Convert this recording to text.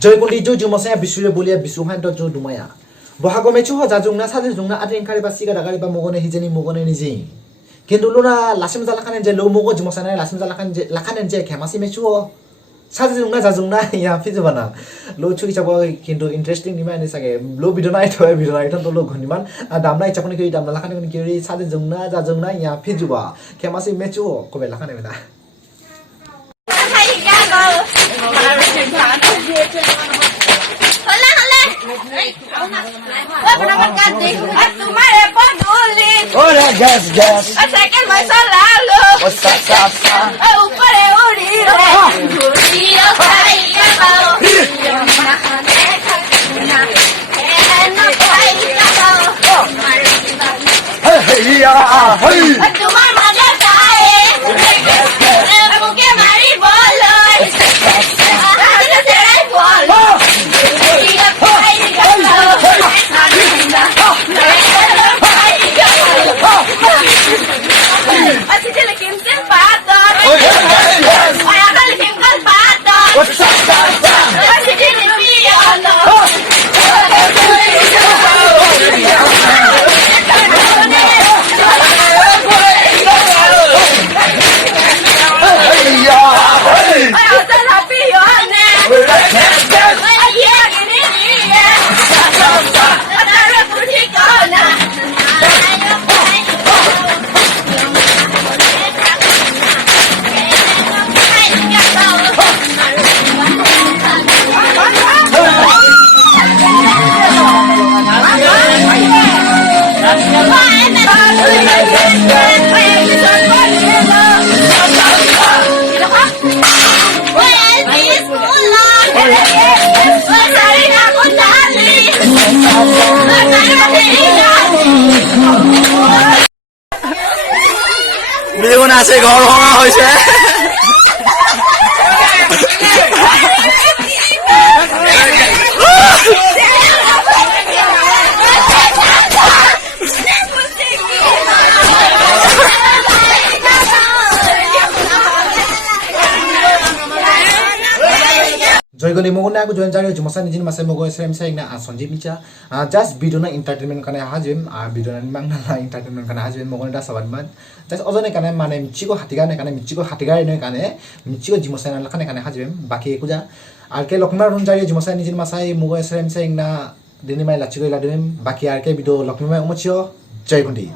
Joykundi jo jumasa bisule bolia bisuhan to jo dumaya. Bohago mechu ho jajungna sade jungna atin kari ba siga dagari ba mogone hijeni mogone niji. Kintu luna lasim jalakanen je lo mogo jumasa na lasim jalakan je lakanen je khemasi mechu ho sade jungna jajungna ya fizu bana. Lo churi chabo kintu interesting ni mane sage lo bidonai thoy bidonai ton to lo ghoniman damnai chaponi kiri damna lakanen kiri sade jungna jajungna ya fizu ba khemasi mechu ho kobe lakane beta. বিহুন আছে ঘৰ ভঙা হৈছে Joygoni mogona aku join jari jumasa nijin masai mogo srem sai na Sanjeev Micha just video na entertainment kana hajim video na mang na entertainment kana hajim mogona da saban man just ojone kana mane michiko hatiga ne kana michiko hatiga ne kana michiko jumasa na lakane kana hajim baki ekuja arke lokmar run jari jumasa nijin masai mogo srem sai na dini mai lachiko ila dim baki arke video lokmai umochio Joykundi